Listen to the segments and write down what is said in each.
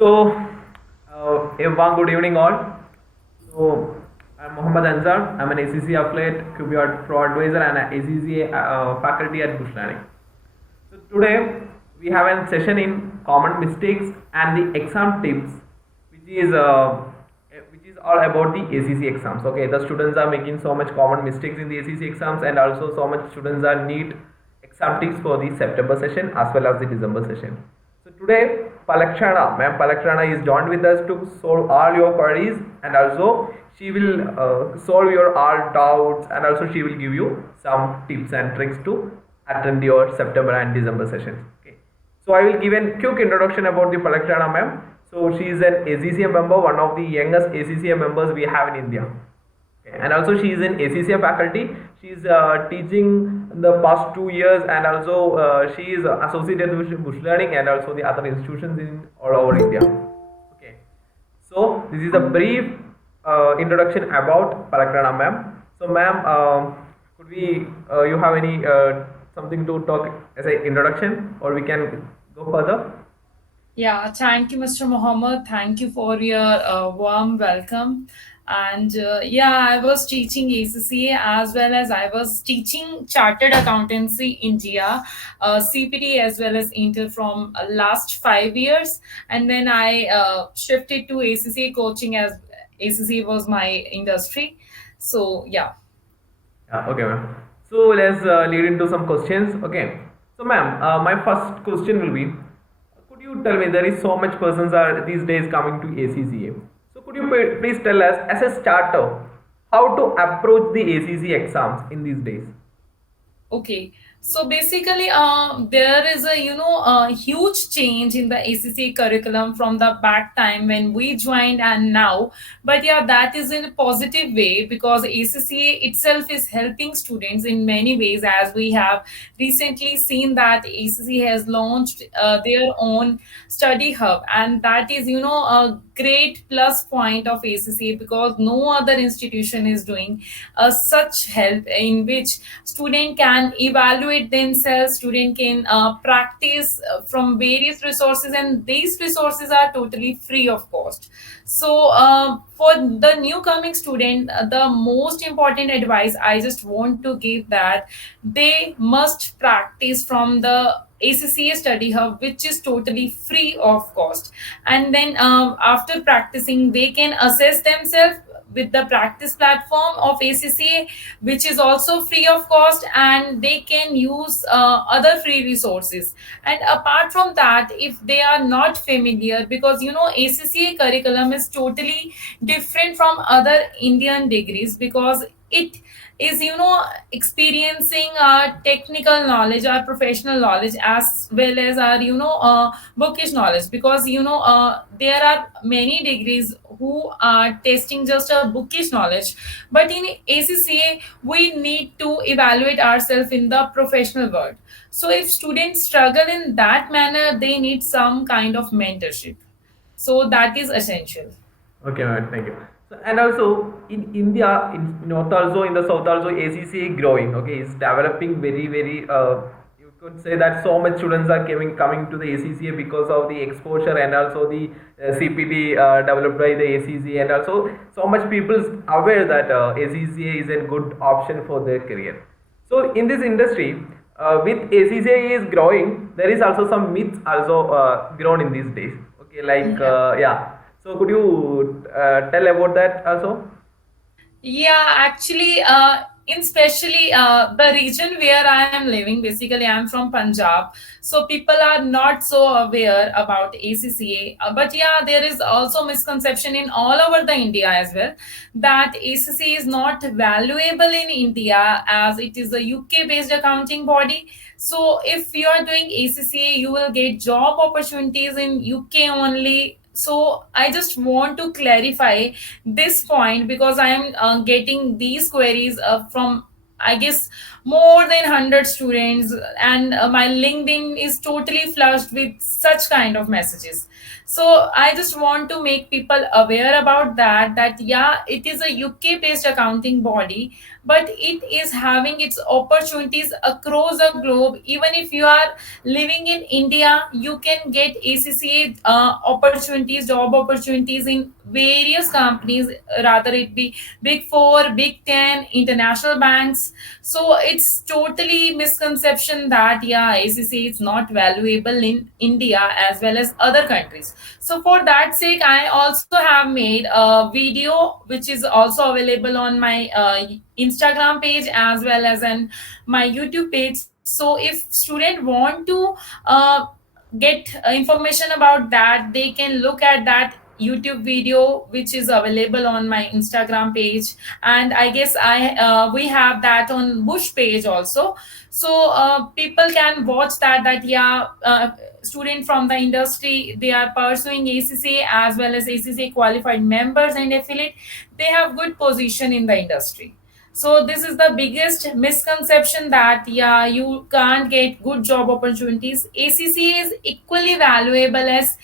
So, a warm good evening all. So, I'm Muhammed Ansar. I'm an ACCA affiliate, QBR Pro Advisor, and an ACCA faculty at Busch Learning. So today we have a session in common mistakes and the exam tips, which is all about the ACC exams. Okay, the students are making so much common mistakes in the ACC exams, and also so much students are need exam tips for the September session as well as the December session. So today, Palak Rana is joined with us to solve all your queries, and also she will solve your all doubts, and also she will give you some tips and tricks to attend your September and December sessions. Okay. So I will give a quick introduction about the Palak Rana ma'am. So she is an ACCA member, one of the youngest ACCA members we have in India. Okay. And also she is in ACCA faculty. She is teaching the past 2 years, and also she is associated with Busch Learning and also the other institutions in all over India. Okay. So this is a brief introduction about Palak Rana ma'am. So ma'am, could we you have any something to talk as an introduction, or we can go further? Yeah, thank you, Mr. Mohammed. Thank you for your warm welcome. And yeah, I was teaching ACCA as well as I was teaching Chartered Accountancy India, CPT as well as Inter from last 5 years. And then I shifted to ACCA coaching as ACCA was my industry. So yeah. Yeah, okay, ma'am. So let's lead into some questions. Okay. So, ma'am, my first question will be: could you tell me, there is so much persons are these days coming to ACCA? So, could you please tell us, as a starter, how to approach the ACCA exams in these days? Okay, so basically, there is a huge change in the ACCA curriculum from the back time when we joined and now. But yeah, that is in a positive way because ACCA itself is helping students in many ways. As we have recently seen that ACCA has launched their own study hub, and that is a great plus point of ACCA because no other institution is doing such help in which student can evaluate themselves, student can practice from various resources, and these resources are totally free of cost. So for the new coming student, the most important advice I just want to give that they must practice from the ACCA study hub, which is totally free of cost. And then after practicing they can assess themselves with the practice platform of ACCA, which is also free of cost, and they can use other free resources. And apart from that, if they are not familiar, because ACCA curriculum is totally different from other Indian degrees because it is experiencing our technical knowledge, our professional knowledge, as well as our bookish knowledge, because there are many degrees who are testing just a bookish knowledge, but in ACCA we need to evaluate ourselves in the professional world. So if students struggle in that manner, they need some kind of mentorship, so that is essential. Okay, ma'am, thank you. So, and also in India, in north also, in the south also, ACCA growing. Okay, it's developing very, very. You could say that so much students are coming to the ACCA because of the exposure, and also the CPT developed by the ACCA, and also so much people aware that ACCA is a good option for their career. So in this industry, with ACCA is growing, there is also some myths also grown in these days. Okay, like Yeah. yeah. So could you tell about that also? Yeah, actually, in especially the region where I am living, basically, I'm from Punjab. So people are not so aware about ACCA. But yeah, there is also misconception in all over the India as well that ACCA is not valuable in India as it is a UK based accounting body. So if you are doing ACCA, you will get job opportunities in UK only. So I just want to clarify this point because I am getting these queries from, I guess, more than 100 students, and my LinkedIn is totally flushed with such kind of messages. So I just want to make people aware about that, that yeah, it is a UK based accounting body, but it is having its opportunities across the globe. Even if you are living in India, you can get ACCA opportunities, job opportunities in various companies, rather it be big 4, big 10, international banks. So it's totally misconception that yeah, ACCA is not valuable in India as well as other countries. So for that sake, I also have made a video which is also available on my Instagram page as well as on my YouTube page. So if student want to uh, get information about that, they can look at that YouTube video which is available on my Instagram page. And I guess I we have that on Bush page also. So people can watch that, that yeah, student from the industry, they are pursuing ACCA as well as ACCA qualified members and affiliate, they have good position in the industry. So this is the biggest misconception, that yeah, you can't get good job opportunities. ACCA is equally valuable as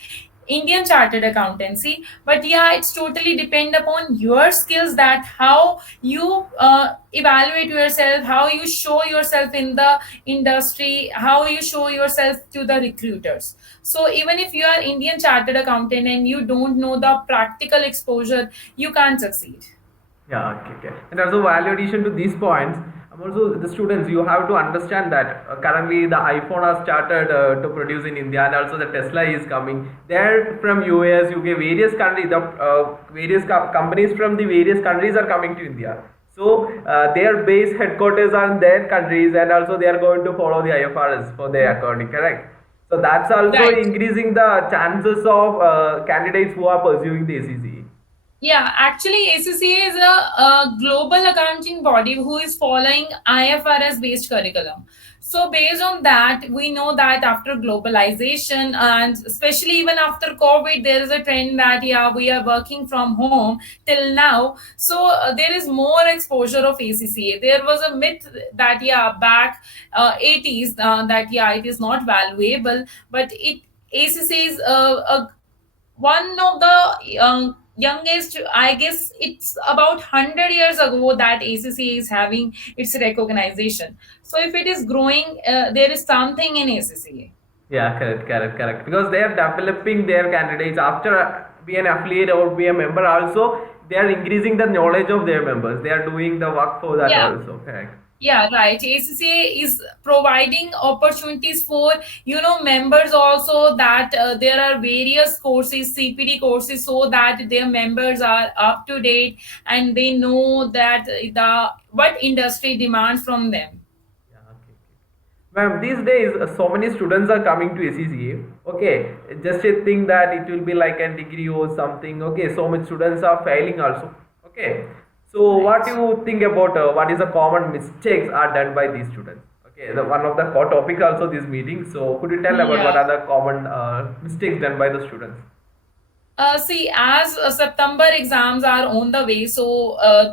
Indian chartered accountancy, but yeah, it's totally depend upon your skills, that how you evaluate yourself, how you show yourself in the industry, how you show yourself to the recruiters. So even if you are Indian chartered accountant and you don't know the practical exposure, you can't succeed. Yeah, okay, okay. And also value addition to these points, also the students, you have to understand that currently the iPhone has started to produce in India, and also the Tesla is coming. They're from US, UK, various countries. The various companies from the various countries are coming to India. So their base headquarters are in their countries, and also they are going to follow the IFRS for their accounting, correct? So that's also Right. increasing the chances of candidates who are pursuing the ACCA. Yeah, actually, ACCA is a global accounting body who is following IFRS based curriculum. So, based on that, we know that after globalization and especially even after COVID, there is a trend that yeah, we are working from home till now. So, there is more exposure of ACCA. There was a myth that yeah, back 80s, that yeah, it is not valuable, but it ACCA is a one of the youngest, I guess it's about 100 years ago that ACCA is having its recognition. So if it is growing, there is something in ACCA. Yeah, correct, correct, correct. Because they are developing their candidates after being an affiliate or be a member. Also, they are increasing the knowledge of their members. They are doing the work for that Yeah. also. Correct. Yeah, right. ACCA is providing opportunities for members also, that there are various courses, CPD courses, so that their members are up to date and they know that the what industry demands from them. Yeah, okay, okay. Ma'am, these days so many students are coming to ACCA. Okay, just a thing that it will be like a degree or something. Okay, so many students are failing also. Okay, so what do Right. you think about what is the common mistakes are done by these students? Okay, the one of the core topic also this meeting. So could you tell about what Yeah. are the common mistakes done by the students? See, as September exams are on the way, so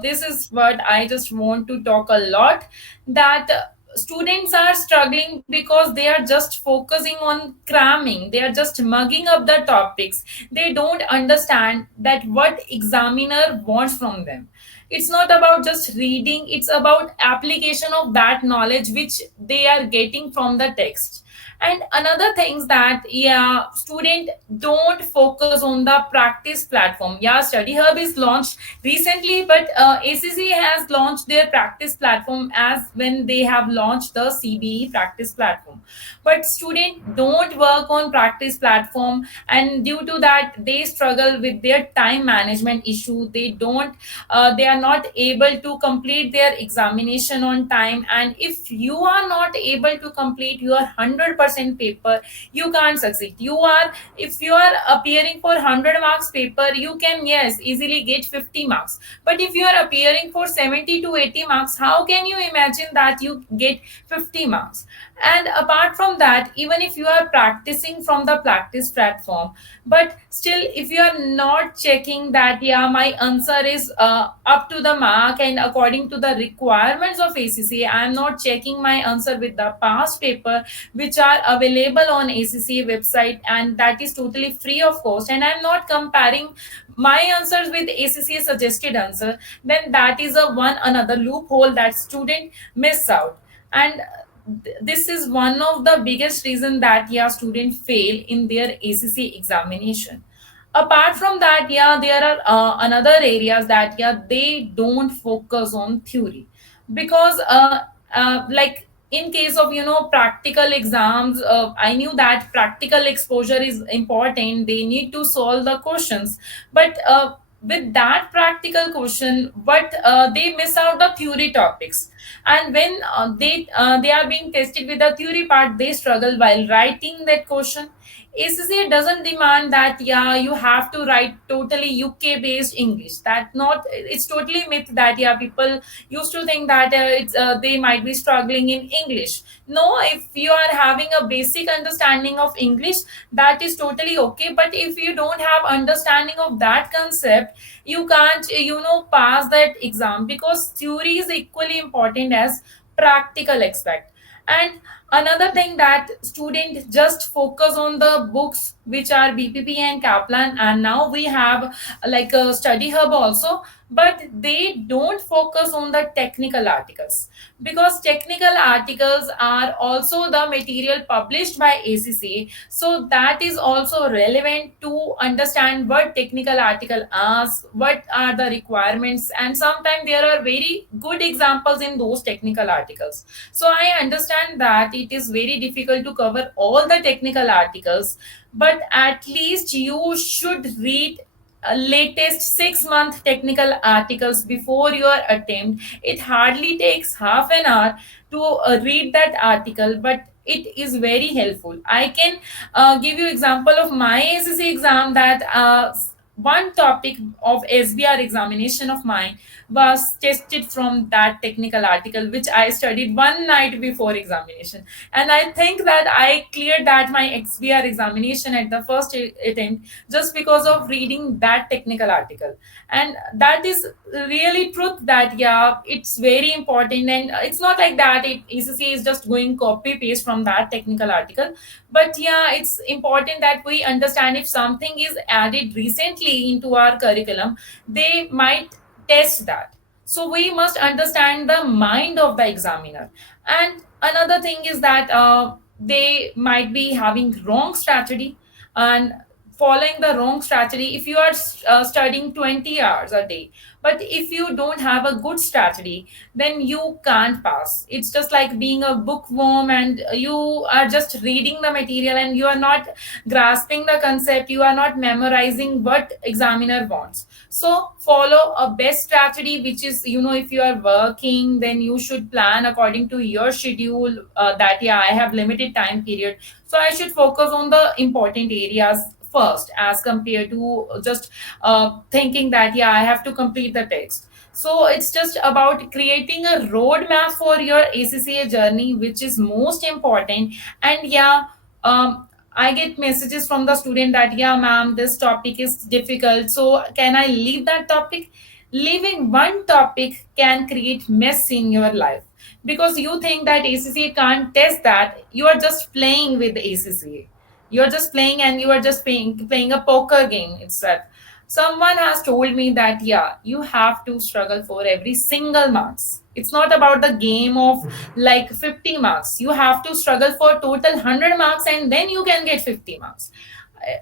this is what I just want to talk a lot, that students are struggling because they are just focusing on cramming. They are just mugging up the topics. They don't understand that what examiner wants from them. It's not about just reading, it's about application of that knowledge which they are getting from the text. And another things that yeah, student don't focus on the practice platform. Yeah, Study Hub is launched recently, but ACC has launched their practice platform as when they have launched the CBE practice platform. But student don't work on practice platform, and due to that they struggle with their time management issue. They are not able to complete their examination on time, and if you are not able to complete your 100% paper, you can't succeed. If you are appearing for 100 marks paper, you can yes easily get 50 marks. But if you are appearing for 70 to 80 marks, how can you imagine that you get 50 marks? And apart from that, even if you are practicing from the practice platform, but still if you are not checking that yeah, my answer is up to the mark and according to the requirements of ACCA, I am not checking my answer with the past paper which are available on ACCA website, and that is totally free of cost, and I'm not comparing my answers with ACCA suggested answer, then that is a one another loophole that student miss out. And this is one of the biggest reason that yeah student fail in their ACCA examination. Apart from that, yeah, there are another areas that yeah they don't focus on theory, because like in case of practical exams, I knew that practical exposure is important, they need to solve the questions, but with that practical question, but they miss out the theory topics. And when they are being tested with the theory part, they struggle while writing that question. ACCA doesn't demand that yeah you have to write totally UK based English. That not, it's totally myth that yeah people used to think that they might be struggling in English. No, if you are having a basic understanding of English, that is totally okay. But if you don't have understanding of that concept, you can't pass that exam, because theory is equally important as practical aspect. And another thing that students just focus on the books which are BPP and Kaplan, and now we have like a study hub also, but they don't focus on the technical articles, because technical articles are also the material published by ACCA, so that is also relevant to understand what technical article asks, what are the requirements, and sometimes there are very good examples in those technical articles. So I understand that it is very difficult to cover all the technical articles, but at least you should read latest 6 month technical articles before your attempt. It hardly takes half an hour to read that article, but it is very helpful. I can give you example of my ACC exam, that one topic of SBR examination of mine was tested from that technical article which I studied one night before examination. And I think that I cleared that my XBR examination at the first attempt just because of reading that technical article. And that is really truth that yeah it's very important, and it's not like that ACCA is just going copy paste from that technical article. But yeah, it's important that we understand if something is added recently into our curriculum, they might test that. So we must understand the mind of the examiner. And another thing is that they might be having wrong strategy, and following the wrong strategy. If you are studying 20 hours a day, but if you don't have a good strategy, then you can't pass. It's just like being a bookworm, and you are just reading the material and you are not grasping the concept, you are not memorizing what examiner wants. So follow a best strategy, which is if you are working, then you should plan according to your schedule, that yeah I have limited time period, so I should focus on the important areas first, as compared to just thinking that yeah I have to complete the text. So it's just about creating a roadmap for your ACCA journey, which is most important. And yeah, I get messages from the student that yeah ma'am, this topic is difficult, so can I leave that topic? Leaving one topic can create mess in your life, because you think that ACCA can't test that. You are just playing with ACCA, you're just playing, and you are just playing a poker game itself. Someone has told me that yeah you have to struggle for every single marks. It's not about the game of like 50 marks. You have to struggle for total 100 marks, and then you can get 50 marks.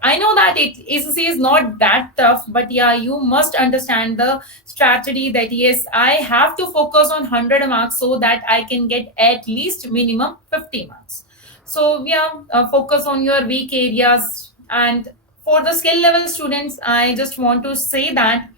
I know that it ACC is not that tough, but yeah, you must understand the strategy that yes, I have to focus on 100 marks so that I can get at least minimum 50 marks. So yeah, focus on your weak areas. And for the skill level students, I just want to say that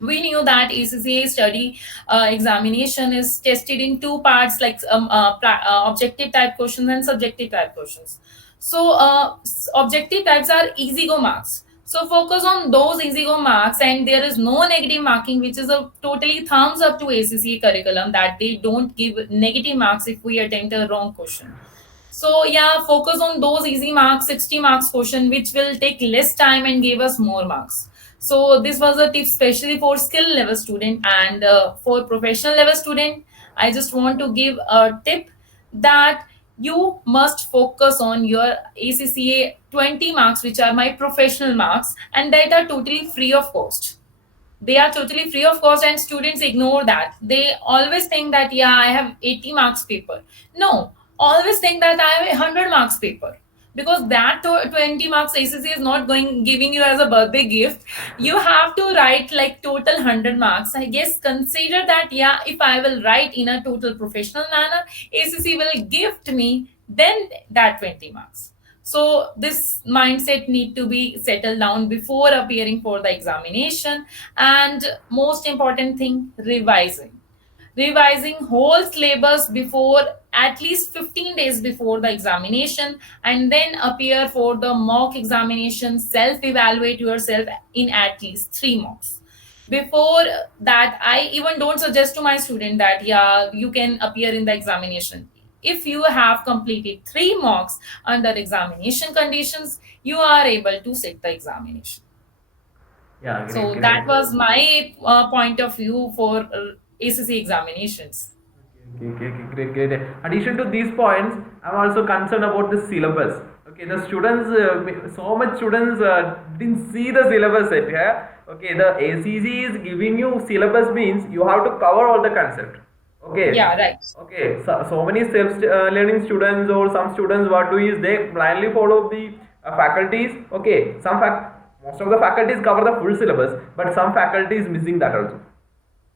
we knew that ACCA study examination is tested in two parts, like objective type questions and subjective type questions. So objective types are easy go marks. So focus on those easy go marks, and there is no negative marking, which is a totally thumbs up to ACCA curriculum, that they don't give negative marks if we attempt a wrong question. So yeah, focus on those easy marks, 60 marks question, which will take less time and give us more marks. So this was a tip especially for skill level student. And for professional level student, I just want to give a tip that you must focus on your ACCA 20 marks, which are my professional marks, and that are totally free of cost. They are totally free of cost, and students ignore that. They always think that, yeah, I have 80 marks paper. No, always think that I have a 100 marks paper, because that 20 marks ACC is not going giving you as a birthday gift. You have to write like total 100 marks. I guess consider that, yeah, if I will write in a total professional manner, ACC will gift me then that 20 marks. So this mindset need to be settled down before appearing for the examination. And most important thing, revising whole syllabus before, at least 15 days before the examination, and then appear for the mock examination. Self evaluate yourself in at least 3 mocks. Before that, I even don't suggest to my student that, yeah, you can appear in the examination. If you have completed 3 mocks under examination conditions, you are able to sit the examination. Yeah, great, So great. that was my point of view for ACC examinations. Okay, okay, okay, great, great. Addition to these points, I'm also concerned about the syllabus. Okay, the students, so much students didn't see the syllabus set here. Okay, the ACC is giving you syllabus means you have to cover all the concept. Okay, Yeah, right. okay. So many self-learning students or some students what do is they blindly follow the faculties. Okay, most of the faculties cover the full syllabus, but some faculties missing that also.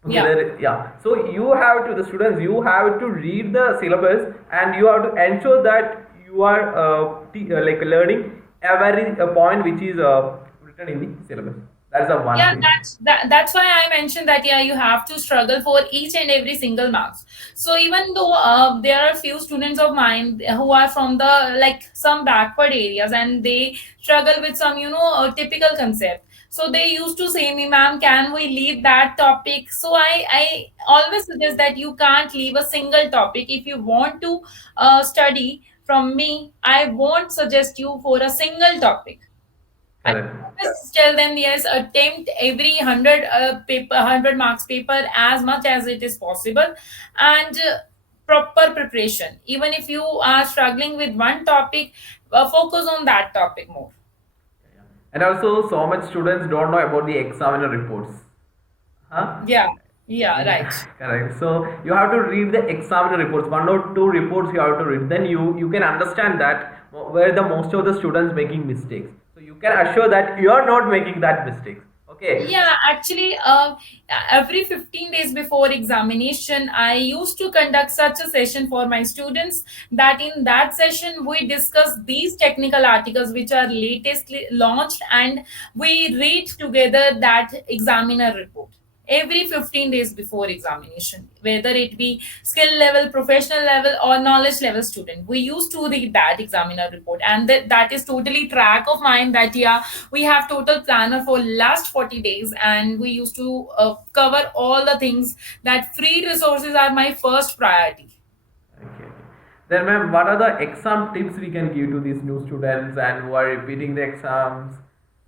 Okay, Yeah. yeah. So you have to, the students, you have to read the syllabus and you have to ensure that you are like learning every point which is written in the syllabus. That's the one Yeah, thing. that's why I mentioned that, yeah, you have to struggle for each and every single marks. So even though there are few students of mine who are from the like some backward areas, and they struggle with some, typical concept. So they used to say me, ma'am, can we leave that topic? So I always suggest that you can't leave a single topic. If you want to study from me, I won't suggest you for a single topic. I Correct. always tell them, yes, attempt every 100 paper, 100 marks paper as much as it is possible, and proper preparation. Even if you are struggling with one topic, focus on that topic more. And also, so much students don't know about the examiner reports. Huh? Yeah, yeah, Yeah, right. correct. So you have to read the examiner reports. One or two reports you have to read. Then you can understand that where the most of the students making mistakes. So you can assure that you are not making that mistakes. Okay. Yeah, actually, every 15 days before examination, I used to conduct such a session for my students, that in that session, we discuss these technical articles which are latestly launched, and we read together that examiner report every 15 days before examination, whether it be skill level, professional level, or knowledge level student. We used to read that examiner report, and that is totally track of mine, that, yeah, we have total planner for last 40 days, and we used to cover all the things. That free resources are my first priority. Okay. Then, ma'am, what are the exam tips we can give to these new students and who are repeating the exams?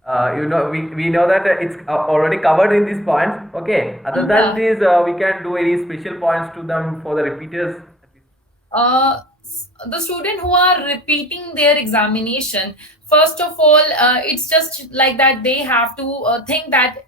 We know that it's already covered in these points. Okay. Other than Yeah. this, we can do any special points to them for the repeaters. The student who are repeating their examination, first of all, it's just like that they have to think that,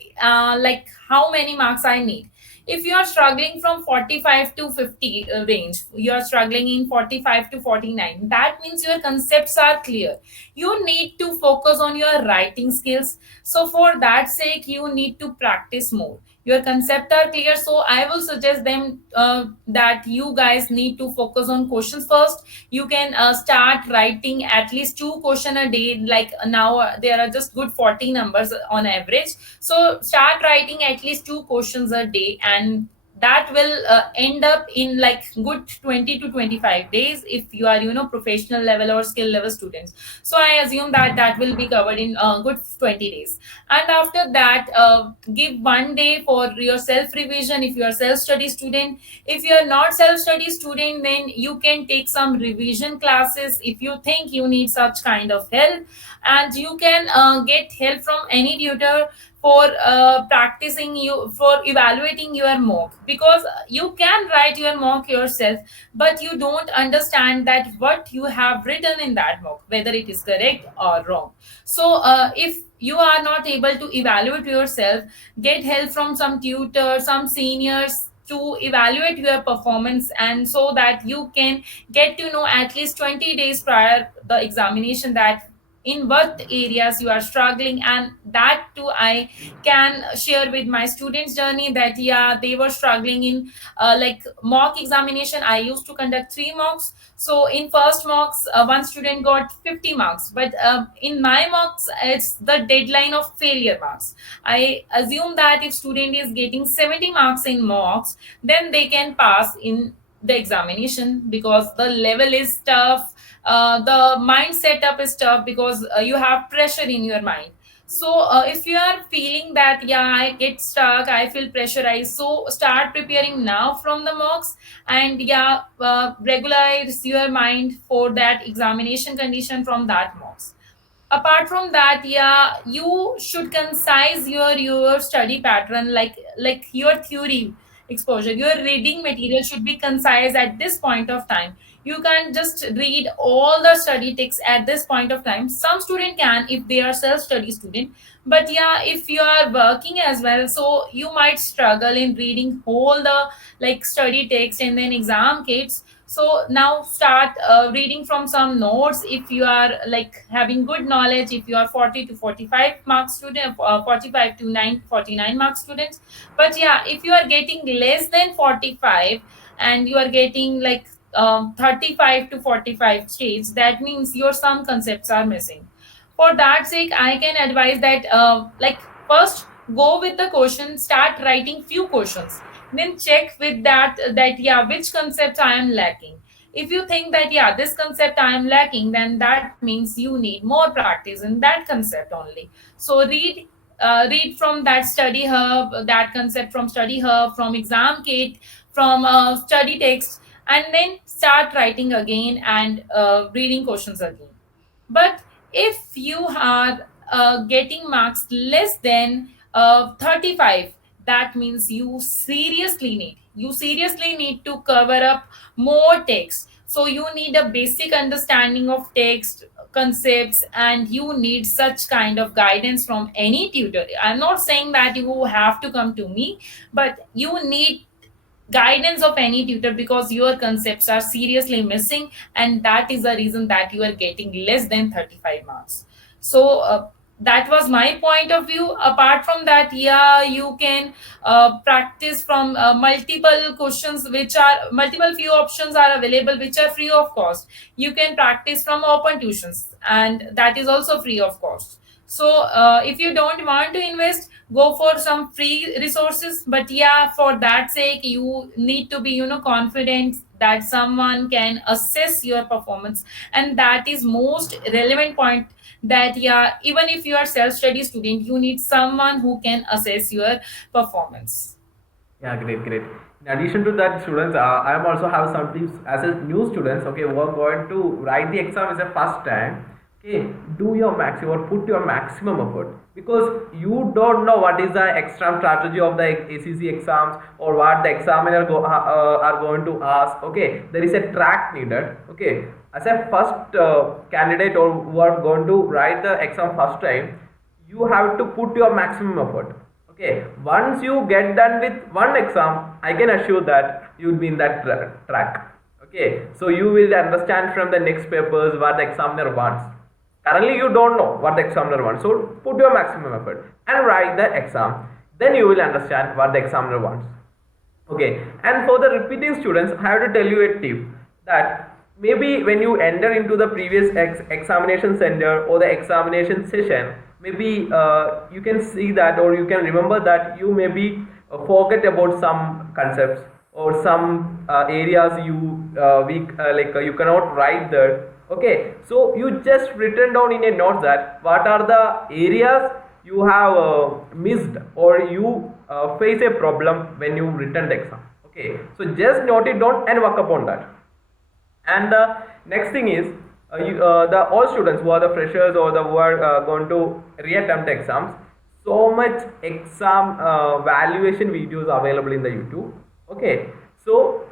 like, how many marks I need. If you are struggling from 45 to 50 range, you are struggling in 45 to 49, that means your concepts are clear. You need to focus on your writing skills. So for that sake, you need to practice more. Your concept are clear, so I will suggest them that you guys need to focus on questions first. You can start writing at least 2 question a day. Like now, there are just good 40 numbers on average. So start writing at least 2 questions a day, and that will end up in like good 20 to 25 days if you are, professional level or skill level students. So I assume that that will be covered in good 20 days. And after that, give 1 day for your self revision if you are self study student. If you are not self study student, then you can take some revision classes if you think you need such kind of help. And you can get help from any tutor for practicing you for evaluating your mock, because you can write your mock yourself, but you don't understand that what you have written in that mock, whether it is correct or wrong. So if you are not able to evaluate yourself, get help from some tutor, some seniors to evaluate your performance, and so that you can get to know at least 20 days prior the examination that in what areas you are struggling. And that too I can share with my students journey, that yeah, they were struggling in like mock examination. I used to conduct three mocks. So in first mocks, one student got 50 marks, but in my mocks it's the deadline of failure marks. I assume that if student is getting 70 marks in mocks, then they can pass in the examination, because the level is tough, the mind setup is tough, because you have pressure in your mind. So if you are feeling that yeah, I get stuck, I feel pressurized, so start preparing now from the mocks. And yeah, regularize your mind for that examination condition from that mocks. Apart from that, yeah, you should concise your study pattern, like your theory exposure, your reading material should be concise at this point of time. You can't just read all the study texts at this point of time. Some student can if they are self study student, but yeah, if you are working as well, so you might struggle in reading whole the like study text and then exam kits. So now start reading from some notes if you are like having good knowledge, if you are 40 to 45 marks student, 45 to 49 marks students. But yeah, if you are getting less than 45 and you are getting like 35 to 45 shades, that means your some concepts are missing. For that sake, I can advise that like first go with the question, start writing few questions, then check with that yeah, which concepts I am lacking. If you think that yeah, this concept I am lacking, then that means you need more practice in that concept only. So read from that study hub, that concept from study hub, from exam kit, from study text, and then start writing again and reading questions again. But if you are getting marks less than 35, that means you seriously need to cover up more text. So you need a basic understanding of text concepts, and you need such kind of guidance from any tutor. I'm not saying that you have to come to me, but you need guidance of any tutor, because your concepts are seriously missing, and that is the reason that you are getting less than 35 marks. So that was my point of view. Apart from that, yeah, you can practice from multiple questions, which are multiple few options are available, which are free of cost. You can practice from open tuitions, and that is also free of cost. So if you don't want to invest, go for some free resources. But yeah, for that sake, you need to be confident that someone can assess your performance. And that is most relevant point, that yeah, even if you are self study student, you need someone who can assess your performance. Yeah, great, great. In addition to that, students, I am also have some tips as a new students. Okay, who are going to write the exam as a first time. Okay, do your maximum or put your maximum effort, because you don't know what is the exam strategy of the ACC exams, or what the examiner are going to ask. Okay, there is a track needed. Okay, as a first candidate or who are going to write the exam first time, you have to put your maximum effort. Okay, once you get done with one exam, I can assure that you will be in that track. Okay, so you will understand from the next papers what the examiner wants. Currently, you don't know what the examiner wants, so put your maximum effort and write the exam. Then you will understand what the examiner wants. Okay, and for the repeating students, I have to tell you a tip, that maybe when you enter into the previous examination center or the examination session, maybe you can see that, or you can remember that you maybe forget about some concepts, or some areas you you cannot write there. Okay, so you just written down in a note that what are the areas you have missed, or you face a problem when you written the exam. Okay, so just note it down and work upon that. And the next thing is, the all students who are the freshers, or the who are going to reattempt exams, so much exam valuation videos available in the YouTube. Okay, so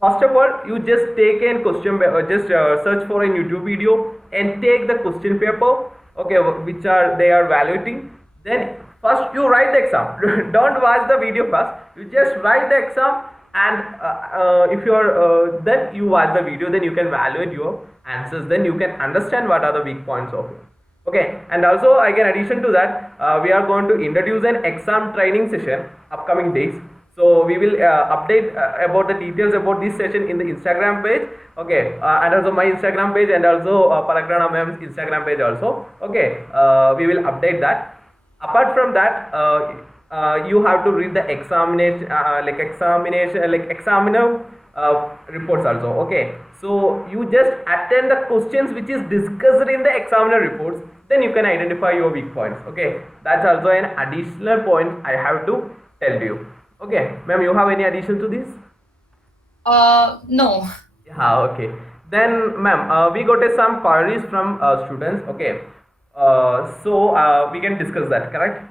first of all, you just take a question, just search for a YouTube video and take the question paper, okay, which are they are evaluating. Then first you write the exam. Don't watch the video first. You just write the exam, and if you are then you watch the video. Then you can evaluate your answers. Then you can understand what are the weak points of it. Okay, and also again, addition to that, we are going to introduce an exam training session upcoming days. So we will update about the details about this session in the Instagram page. Okay, and also my Instagram page, and also Palk Rana ma'am's Instagram page also. Okay, we will update that. Apart from that, you have to read the examiner reports also. Okay, so you just attend the questions which is discussed in the examiner reports. Then you can identify your weak points. Okay, that's also an additional point I have to tell you. Okay, ma'am, you have any addition to this? No. Yeah, okay. Then, ma'am, we got some queries from students. Okay, we can discuss that, correct?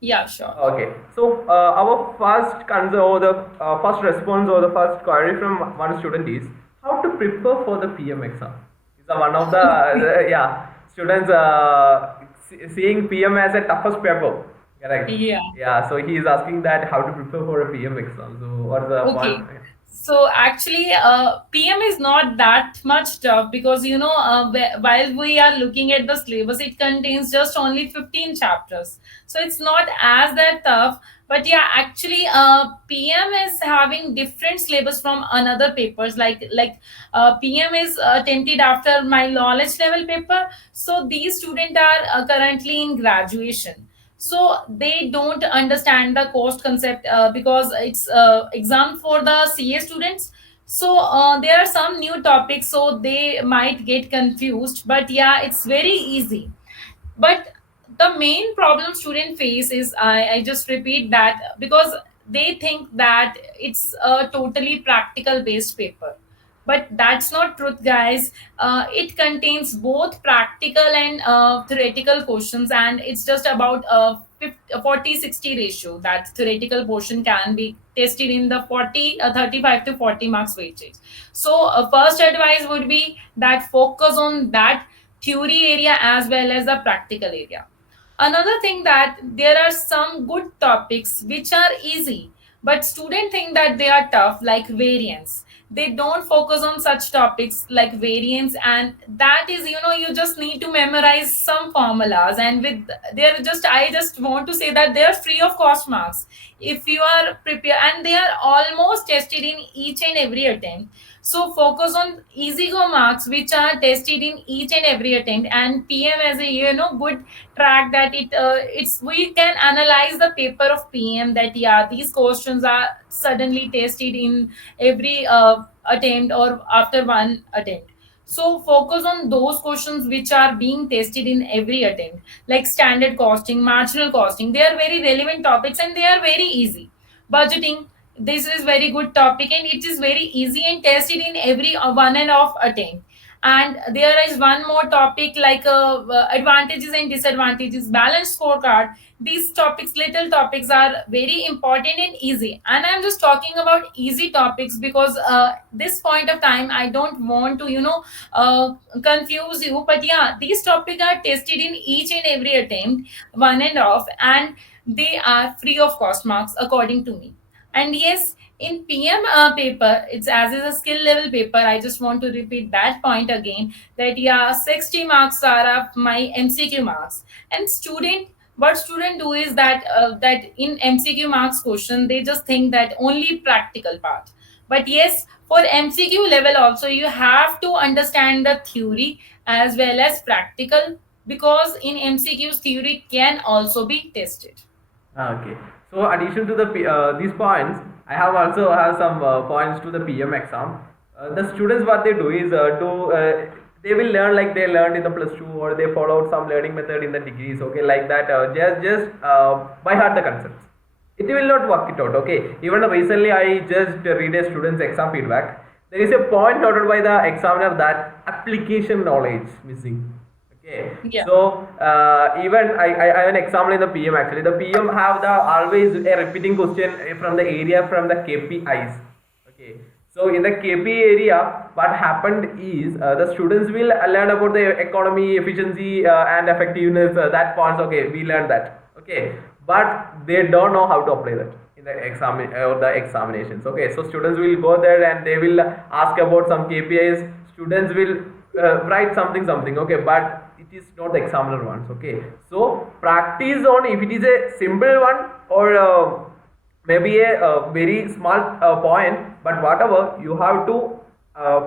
Yeah, sure. Okay, so our first concern or the first response or the first query from one student is how to prepare for the PM exam. Is one of the yeah, students seeing PM as a toughest paper. Correct. Yeah. Yeah. So he is asking that how to prepare for a PM exam. So what's the Okay. one? So actually, PM is not that much tough because while we are looking at the syllabus, it contains just only 15 chapters. So it's not as that tough. But yeah, actually, PM is having different syllabus from another papers. PM is attempted after my knowledge level paper. So these students are currently in graduation, so they don't understand the cost concept because it's exam for the CA students. So there are some new topics, so they might get confused, but yeah, it's very easy. But the main problem student face is, I just repeat that, because they think that it's a totally practical based paper, but that's not truth, guys. It contains both practical and theoretical questions, and it's just about 40-60 ratio, that theoretical portion can be tested in the 35 to 40 marks weightage. So first advice would be that focus on that theory area as well as the practical area. Another thing, that there are some good topics which are easy, but students think that they are tough, like variance. They don't focus on such topics like variance, and that is, you just need to memorize some formulas, and with they're just I just want to say that they are free of cost marks if you are prepared, and they are almost tested in each and every attempt. So focus on easy go marks which are tested in each and every attempt, and PM as a good track, that it's we can analyze the paper of PM, that yeah, these questions are suddenly tested in every attempt or after one attempt. So focus on those questions which are being tested in every attempt, like standard costing, marginal costing. They are very relevant topics and they are very easy. Budgeting, this is very good topic and it is very easy and tested in every one and off attempt. And there is one more topic, like advantages and disadvantages, balanced scorecard. These topics, little topics, are very important and easy, and I'm just talking about easy topics because this point of time I don't want to confuse you, but yeah, these topics are tested in each and every attempt, one and off, and they are free of cost marks according to me. And yes, in PM paper, it's as is a skill level paper. I just want to repeat that point again, that yeah, 60 marks are of my MCQ marks. And what student do is that in MCQ marks question, they just think that only practical part. But yes, for MCQ level also, you have to understand the theory as well as practical, because in MCQs theory can also be tested. Okay. So addition to these points, I have also have some points to the PM exam. The students, what they do is they will learn like they learned in the plus two, or they followed some learning method in the degrees. Okay, like that. Just by heart the concepts. It will not work it out. Okay. Even recently, I just read a student's exam feedback. There is a point noted by the examiner that application knowledge missing. Okay, Yeah. so even I have an example in the PM actually. The PM have the always a repeating question from the area from the KPIs. Okay, so in the KP area, what happened is the students will learn about the economy, efficiency, and effectiveness. That points. Okay, we learned that. Okay, but they don't know how to apply that in the exam or the examinations. Okay, so students will go there and they will ask about some KPIs. Students will write something. Okay, but it is not the examiner ones. Okay, so practice on if it is a simple one or maybe a very small point, but whatever you have to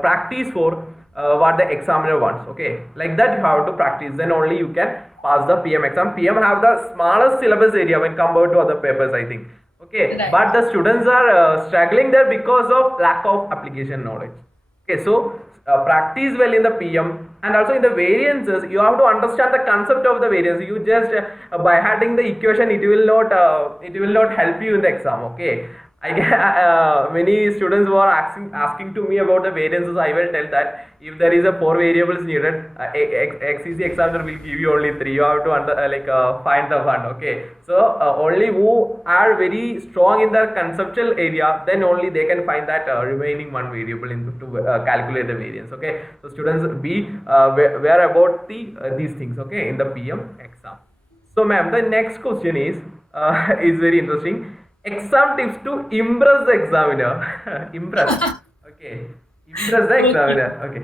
practice for what the examiner wants. Okay, like that you have to practice, then only you can pass the PM exam. PM have the smallest syllabus area when compared to other papers, I think. Okay, Right. but the students are struggling there because of lack of application knowledge. Okay, so practice well in the PM, and also in the variances you have to understand the concept of the variance. You just by adding the equation it will not help you in the exam. Okay, I many students were asking to me about the variances. I will tell that if there is a four variables needed, XCC examiner will give you only three. You have to find the one. Okay, so only who are very strong in the conceptual area, then only they can find that remaining one variable to calculate the variance. Okay, so students be aware about these things. Okay, in the PM exam. So, ma'am, the next question is is very interesting. Exam tips to impress the examiner. Impress. Okay. Impress the Okay. examiner. Okay.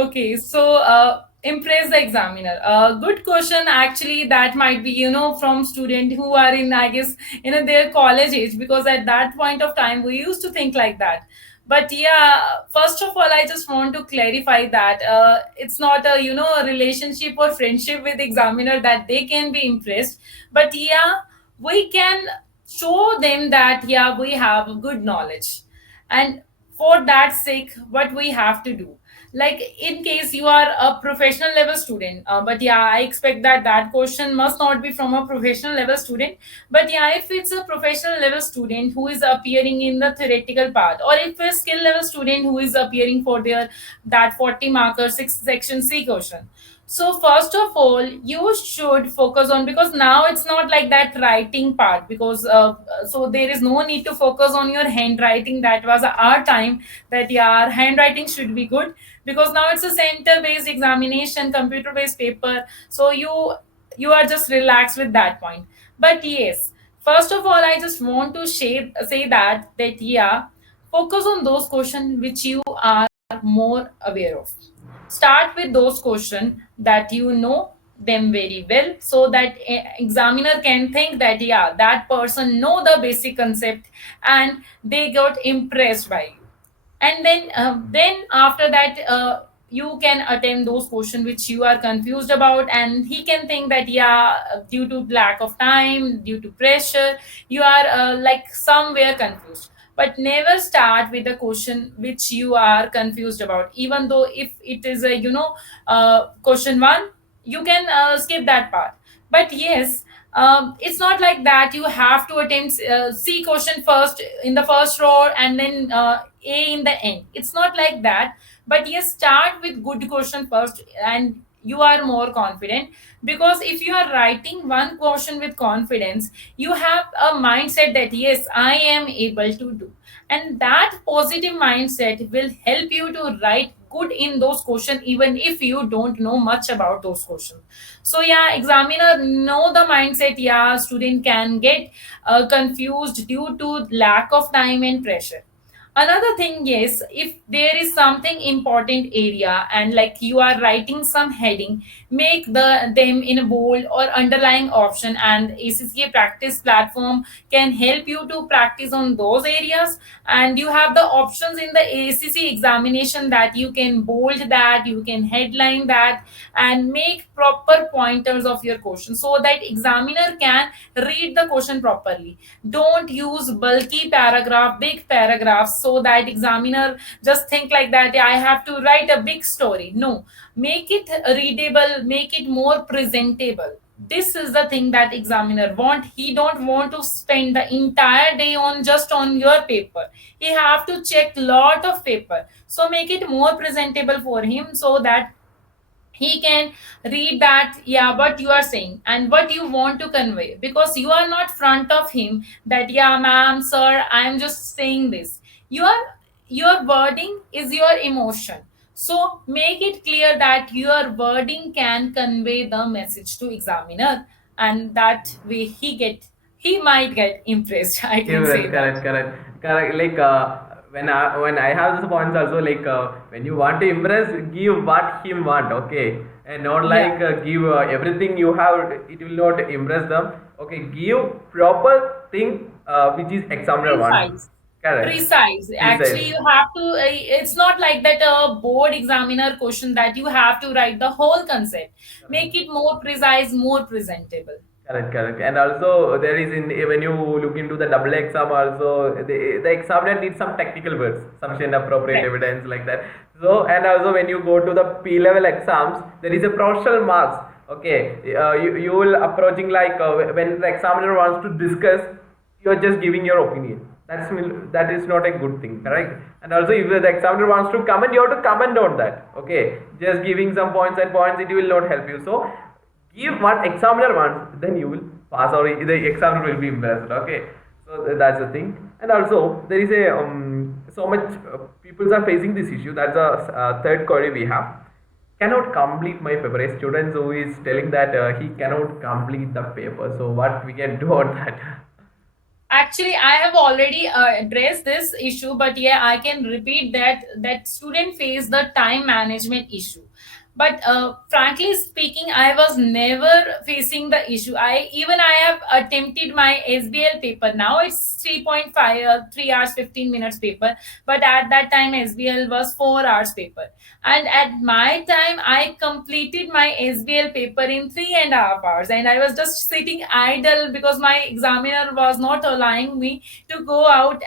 Okay, so impress the examiner. Good question. Actually, that might be from student who are in, I guess, their college age, because at that point of time we used to think like that. But yeah, first of all, I just want to clarify that it's not a a relationship or friendship with examiner that they can be impressed. But yeah, we can show them that yeah we have good knowledge, and for that sake, what we have to do, like in case you are a professional level student, but yeah I expect that that question must not be from a professional level student. But yeah, if it's a professional level student who is appearing in the theoretical part, or if a skill level student who is appearing for their that 40 marker 6 section C question, so first of all you should focus on, because now it's not like that writing part, because so there is no need to focus on your handwriting. That was our time, that yeah our handwriting should be good, because now it's a center based examination, computer based paper. So you are just relaxed with that point. But yes, first of all I just want to say that yeah, focus on those questions which you are more aware of. Start with those questions that you know them very well, so that examiner can think that yeah that person know the basic concept, and they got impressed by you. And then after that you can attempt those questions which you are confused about, and he can think that yeah due to lack of time, due to pressure, you are like somewhere confused. But never start with the question which you are confused about, even though if it is a question one, you can skip that part. But yes, it's not like that you have to attempt C question first in the first row, and then A in the end. It's not like that. But yes, start with good question first, and you are more confident, because if you are writing one question with confidence, you have a mindset that yes I am able to do, and that positive mindset will help you to write good in those questions even if you don't know much about those questions. So yeah, examiner know the mindset. Yeah, student can get confused due to lack of time and pressure. Another thing is, if there is something important area and like you are writing some heading, make them in a bold or underlying option, and ACCA practice platform can help you to practice on those areas. And you have the options in the ACC examination that you can bold that, you can headline that, and make proper pointers of your question so that examiner can read the question properly. Don't use bulky paragraph, big paragraphs, so that examiner just think like that, "Yeah, I have to write a big story." No, make it readable, make it more presentable. This is the thing that examiner want. He don't want to spend the entire day on just on your paper. He have to check lot of paper, so make it more presentable for him, so that he can read that, yeah, what you are saying and what you want to convey, because you are not front of him that, yeah, ma'am, sir, I am just saying this. You are, your wording is your emotion. So make it clear that your wording can convey the message to examiner, and that way he might get impressed. I can Yes, say that. correct, correct, correct. Like when I have this points also, like when you want to impress, give what him want, okay, and not Yeah, like give everything you have. It will not impress them. Okay, give proper thing which is examiner wants. precise. Correct, Precise. precise. Actually, you have to, it's not like that a board examiner question that you have to write the whole concept. Make Correct. it more precise, more presentable. Correct, correct. And also there is in when you look into the double exam also the examiner needs some technical words, sufficient appropriate Right. evidence like that. So and also when you go to the P level exams, there is a professional marks. Okay, you will approaching like when the examiner wants to discuss, you are just giving your opinion. That is not a good thing, correct? And also if the examiner wants to comment, you have to comment on that. Okay, just giving some points and points, it will not help you. So give what examiner wants, then you will pass or the examiner will be impressed. Okay, so that's the thing. And also there is a so much people are facing this issue. That's the third query we have. Cannot complete my paper. A student who is telling that he cannot complete the paper. So what we can do on that? Actually, I have already addressed this issue, but yeah, I can repeat that student face the time management issue. But frankly speaking, I was never facing the issue. I have attempted my SBL paper. Now it's 3.5 3 hours 15 minutes paper, but at that time SBL was 4 hours paper. And at my time, I completed my SBL paper in 3.5 hours, and I was just sitting idle because my examiner was not allowing me to go out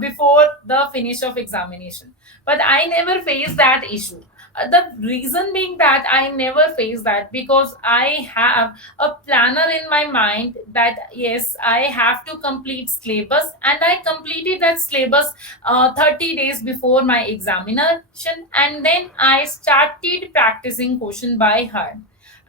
before the finish of examination. But I never faced that issue. The reason being that I never face that, because I have a planner in my mind that yes, I have to complete syllabus, and I completed that syllabus 30 days before my examination, and then I started practicing question by heart.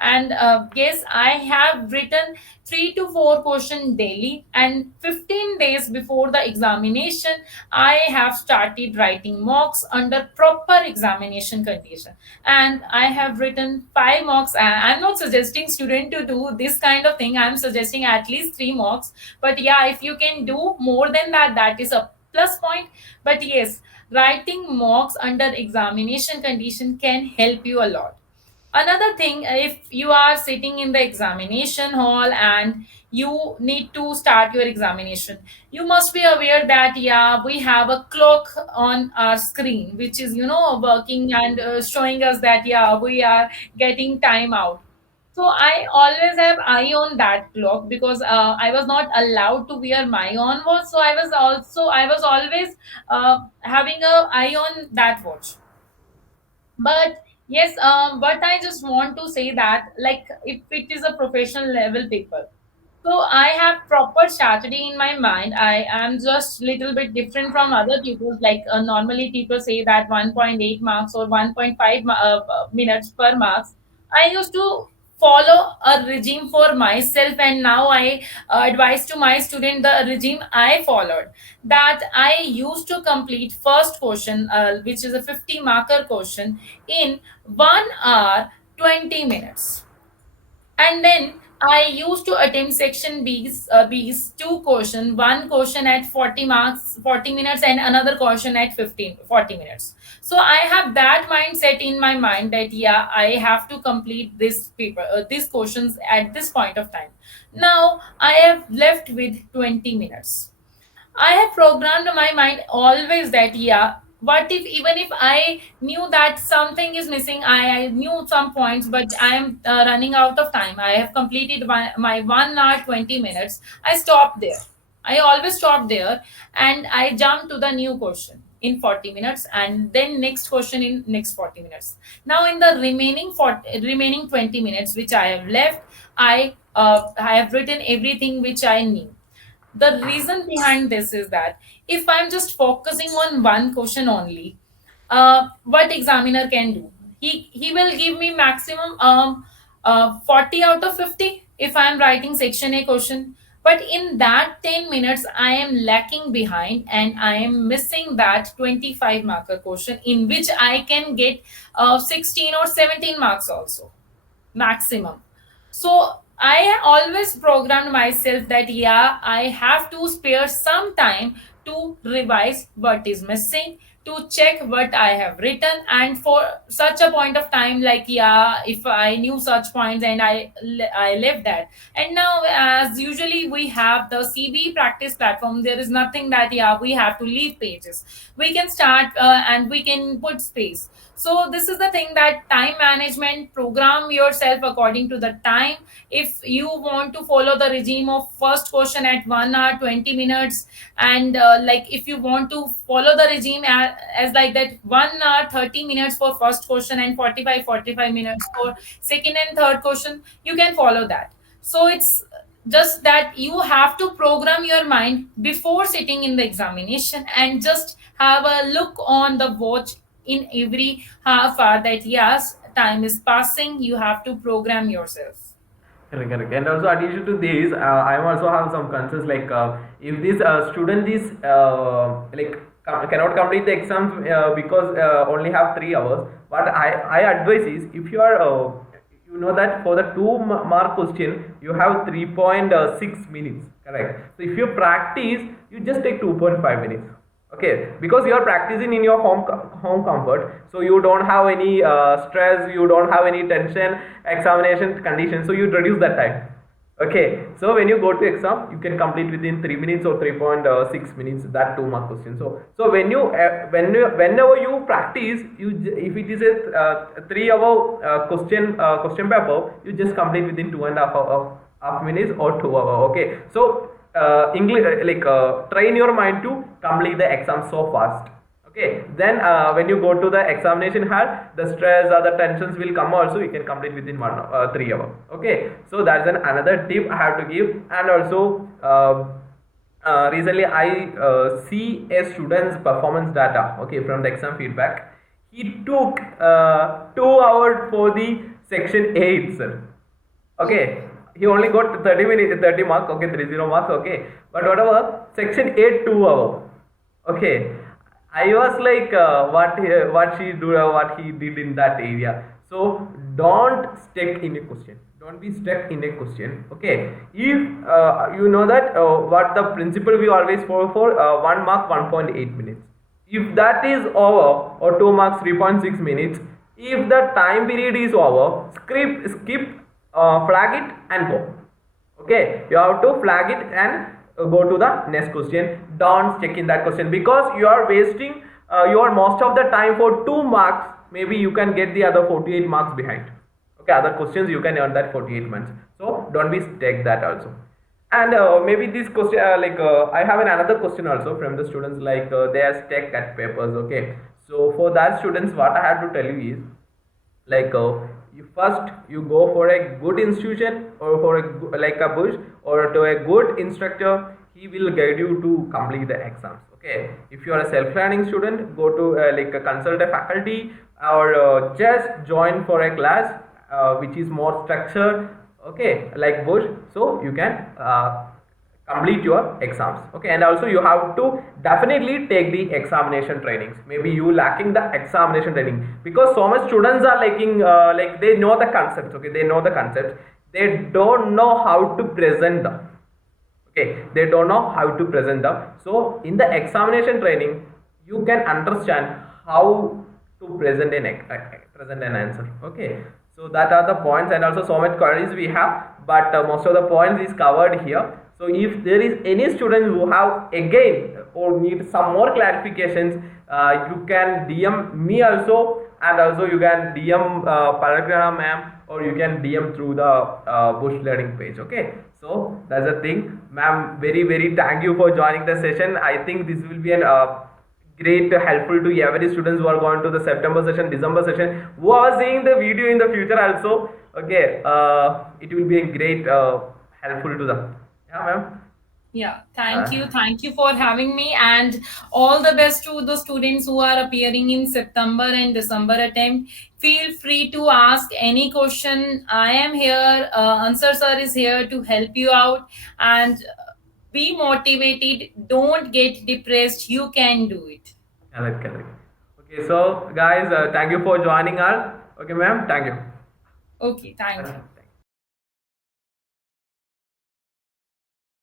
And yes, I have written 3 to 4 question daily, and 15 days before the examination I have started writing mocks under proper examination condition, and I have written 5 mocks. And I'm not suggesting student to do this kind of thing, I'm suggesting at least 3 mocks. But yeah, if you can do more than that, that is a plus point. But yes, writing mocks under examination condition can help you a lot. Another thing, if you are sitting in the examination hall and you need to start your examination, you must be aware that yeah, we have a clock on our screen which is, working and showing us that yeah, we are getting time out. So I always have eye on that clock, because I was not allowed to wear my own watch, so I was always having a eye on that watch. But yes, but I just want to say that, like, if it is a professional level paper, so I have proper strategy in my mind. I am just little bit different from other people. Like normally people say that 1.8 marks or 1.5 minutes per marks. I used to follow a regime for myself, and now I advise to my student the regime I followed. That I used to complete first question, which is a 50 marker question, in 1 hour 20 minutes, and then I used to attempt section B's two question, one question at 40 marks, 40 minutes, and another question at 40 minutes. So I have that mindset in my mind that yeah, I have to complete this paper, these questions at this point of time. Now I have left with 20 minutes. I have programmed my mind always that yeah, what if, even if I knew that something is missing, I knew some points, but I am running out of time. I have completed my 1 hour 20 minutes. I stopped there. I always stop there, and I jump to the new question in 40 minutes, and then next question in next 40 minutes. Now in the remaining 20 minutes which I have left, I have written everything which I need. The reason behind this is that if I'm just focusing on one question only, what examiner can do? he will give me maximum 40 out of 50 if I am writing section A question. But in that 10 minutes I am lacking behind and I am missing that 25 marker question in which I can get 16 or 17 marks also maximum. So I always programmed myself that yeah, I have to spare some time to revise what is missing, to check what I have written, and for such a point of time, like yeah, if I knew such points and I left that. And now, as usually we have the CB practice platform, there is nothing that yeah we have to leave pages. We can start and we can put space. So this is the thing, that time management, program yourself according to the time. If you want to follow the regime of first question at 1 hour 20 minutes, and like if you want to follow the regime as like that 1 hour 30 minutes for first question and 45 minutes for second and third question, you can follow that. So it's just that you have to program your mind before sitting in the examination and just have a look on the watch in every half hour that yes, time is passing, you have to program yourself. Correct, correct. And also addition to this, I also have some concerns like if this student is cannot complete the exams because only have 3 hours. What I advise is, if you are you know that for the 2 mark question you have 3.6 minutes, correct? So if you practice, you just take 2.5 minutes. Okay, because you are practicing in your home comfort, so you don't have any stress, you don't have any tension, examination conditions, so you reduce that time. Okay, so when you go to exam, you can complete within 3 minutes or 3.6 minutes that 2 mark question. So whenever you practice, if it is a 3 hour question paper, you just complete within 2.5 minutes or 2 hours. Okay, so English train your mind to complete the exam so fast. Okay, then when you go to the examination hall, the stress or the tensions will come also, you can complete within 3 hours. Okay, so that's another tip I have to give. And also recently I see a student's performance data, okay, from the exam feedback. He took 2 hours for the section A itself. Okay, he only got 30 minutes, 30 marks, okay, 30 marks, okay, but whatever, section A 2 hours. Okay, I was like what he did in that area. So don't stuck in a question, don't be stuck in a question. Okay, if you know that what the principle we always follow for 1 mark 1.8 minutes, if that is over, or 2 marks 3.6 minutes, if the time period is over, skip flag it and go. Okay, you have to flag it and go to the next question. Don't check in that question, because you are wasting your most of the time for 2 marks. Maybe you can get the other 48 marks behind. Okay, other questions you can earn that 48 months. So don't be take that also. And maybe this question I have another question also from the students, like they are stuck at papers. Okay, so for that students, what I have to tell you is, like you go for a good institution, or for a Busch, or to a good instructor. He will guide you to complete the exams. Okay, if you are a self-learning student, go to consult a faculty, or just join for a class which is more structured, okay, like Busch, so you can complete your exams. Okay, and also you have to definitely take the examination trainings. Maybe you lacking the examination training, because so much students are lacking they know the concepts. Okay, they know the concepts, they don't know how to present them. Okay, they don't know how to present them. So in the examination training, you can understand how to present an answer. Okay, so that are the points, and also so much queries we have, but most of the points is covered here. So if there is any student who have again or need some more clarifications, you can DM me also, and also you can DM Palk Rana ma'am, or you can DM through the Busch Learning page. Okay, so that's the thing, ma'am. Very thank you for joining the session. I think this will be an great helpful to every students who are going to the September session, December session, who are seeing the video in the future also. Okay, it will be a great helpful to them. Yeah, ma'am. Yeah, Uh, thank you for having me, and all the best to the students who are appearing in September and December attempt. Feel free to ask any question. I am here. Ansar sir is here to help you out, and be motivated. Don't get depressed. You can do it. Correct, correct. Okay, so guys, thank you for joining us. Okay, ma'am, thank you. Okay, thank you.